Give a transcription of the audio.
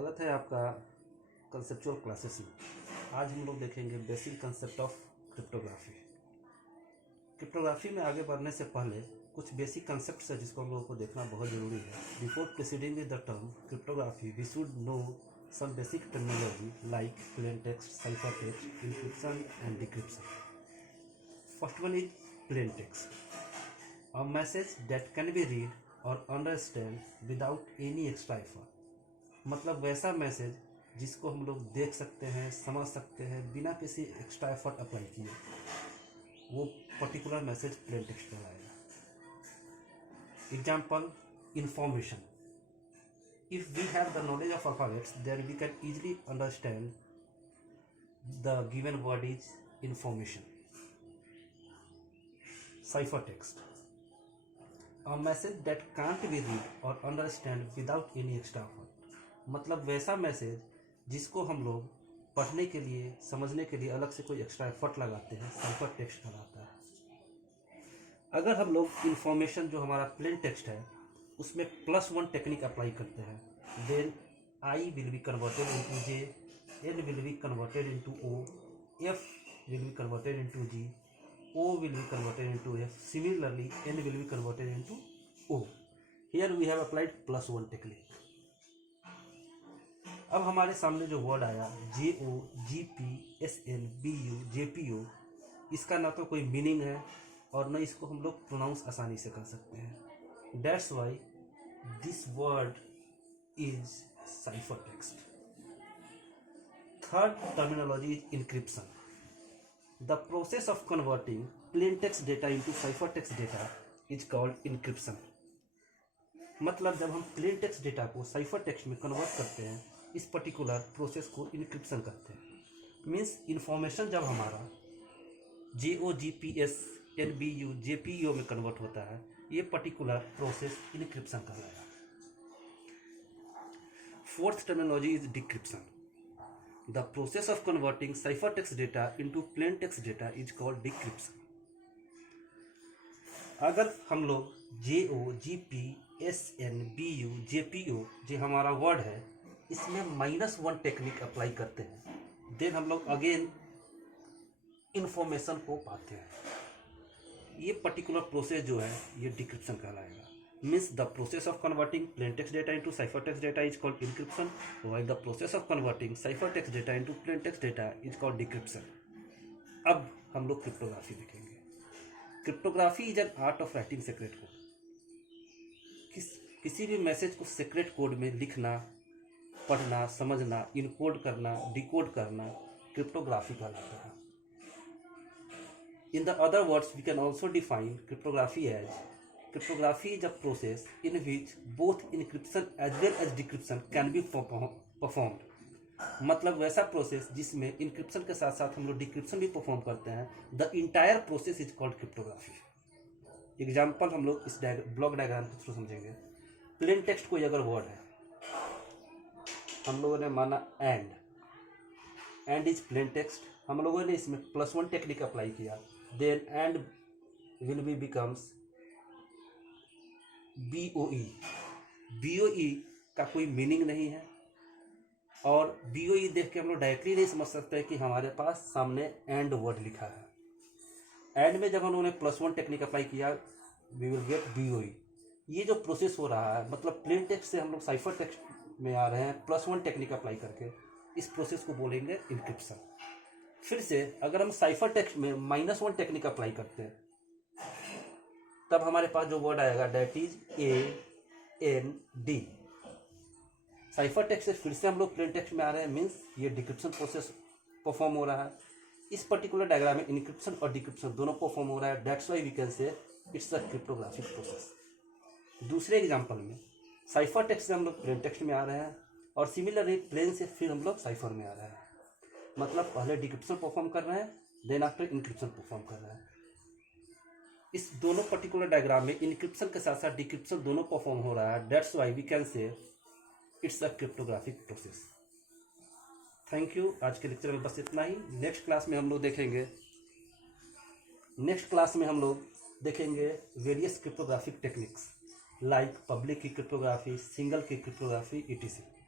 स्वागत है आपका कंसेप्चुअल क्लासेस में। आज हम लोग देखेंगे basic concept of cryptography. Cryptography में आगे बढ़ने से पहले कुछ बेसिक कंसेप्ट्स है जिसको हम लोगों को देखना बहुत ज़रूरी है। Before proceeding with the term cryptography we should know some basic terminology like plain text, ciphertext, encryption and decryption. First one is plain text. A message that can be read or understand without any extra effort. मतलब वैसा message जिसको हम लोग देख सकते हैं, समझ सकते हैं बिना किसी एक्स्ट्रा एफर्ट अप्लाई किए, वो पर्टिकुलर मैसेज प्लेन टेक्स्ट कहलाएगा। Example, information. If we have the knowledge of alphabets, then we can easily understand the given word is information. Ciphertext. A message that can't be read or understand without any extra effort. मतलब वैसा message जिसको हम लोग पढ़ने के लिए, समझने के लिए अलग से कोई एक्स्ट्रा एफर्ट लगाते हैं, साइफर टेक्स्ट कहलाता है। अगर हम लोग इंफॉर्मेशन जो हमारा प्लेन टेक्स्ट है उसमें +1 टेक्निक अप्लाई करते हैं, then I will be converted into J, N will be converted into O, F will be converted into G, O will be converted into F, similarly N will be converted into O. Here we have applied +1 technique. अब हमारे सामने जो word आया J O, G P, S N, B U, J P O, इसका ना तो कोई meaning है और न इसको हम लोग प्रोनाउंस आसानी से कर सकते हैं। That's why this word is ciphertext. Third terminology is encryption. The process of converting plain text data into ciphertext data is called encryption. मतलब जब हम प्लेन टेक्स्ट डेटा को साइफर टेक्स्ट में कन्वर्ट करते हैं, इस पर्टिकुलर प्रोसेस को encryption कहते हैं। मीन्स इन्फॉर्मेशन जब हमारा J O, G P, S N, B U, J P O में कन्वर्ट होता है, ये पर्टिकुलर प्रोसेस इनक्रिप्शन कहलाएगा। Fourth terminology is decryption. The process of converting cipher text data into plain text data is called decryption. अगर हम लोग J O, G P, S N, B U, J P O जो हमारा word है इसमें -1 technique apply करते हैं, then हम लोग अगेन इंफॉर्मेशन को पाते हैं। ये पर्टिकुलर प्रोसेस जो है ये डिक्रिप्शन कहलाएगा। Means the process of converting plane text data into cipher text data is called encryption, while the process of converting cipher text data into plain text data is called decryption. अब हम लोग cryptography देखेंगे। Cryptography is an art of writing secret code. किसी भी message को secret code में लिखना, पढ़ना, समझना, इनकोड करना, डिकोड करना क्रिप्टोग्राफी कहलाता है। In the other words, we can also define cryptography as cryptography is a process in which both encryption as well as decryption can be performed. मतलब वैसा प्रोसेस जिसमें इंक्रिप्शन के साथ साथ हम लोग डिक्रिप्शन भी परफॉर्म करते हैं। The entire process is called cryptography. Example हम लोग इस ब्लॉक डायग्राम के थ्रू समझेंगे। प्लेन टेक्स्ट कोई अगर वर्ड है, हम लोगों ने माना एंड इज प्लेन टेक्स्ट, हम लोगों ने इसमें +1 टेक्निक अप्लाई किया, then and will be becomes BOE। BOE का कोई मीनिंग नहीं है और BOE देख के हम लोग डायरेक्टली नहीं समझ सकते कि हमारे पास सामने एंड वर्ड लिखा है। एंड में जब हम लोगों ने +1 टेक्निक अप्लाई किया, वी विल गेट BOE। ये जो प्रोसेस हो रहा है, मतलब प्लेन टेक्स्ट से हम लोग साइफर टेक्स्ट में आ रहे हैं +1 टेक्निक अप्लाई करके, इस प्रोसेस को बोलेंगे इनक्रिप्शन। फिर से अगर हम साइफर टेक्स्ट में -1 टेक्निक अप्लाई करते हैं, तब हमारे पास जो वर्ड आएगा that is AND। Cipher text से फिर से हम लोग प्लेन टेक्स्ट में आ रहे हैं, मीन्स ये डिक्रिप्शन प्रोसेस परफॉर्म हो रहा है। इस पर्टिकुलर डायग्राम में इनक्रिप्शन और डिक्रिप्शन दोनों परफॉर्म हो रहा है। That's why we can say it's a cryptographic process. दूसरे एग्जाम्पल में साइफर टेक्स्ट से हम लोग प्लेन टेक्स्ट में आ रहे हैं और सिमिलरली प्लेन से फिर हम लोग साइफर में आ रहे हैं। मतलब पहले डिक्रिप्शन परफॉर्म कर रहे हैं, देन आफ्टर इंक्रिप्शन परफॉर्म कर रहे हैं। इस दोनों पर्टिकुलर डायग्राम में इंक्रिप्शन के साथ साथ डिक्रिप्शन दोनों परफॉर्म हो रहा है। That's why we can say it's a cryptographic process. Thank you. आज के लेक्चर में बस इतना ही। नेक्स्ट क्लास में हम लोग देखेंगे various cryptographic techniques like public की क्रिप्टोग्राफी, सिंगल की क्रिप्टोग्राफी, etc.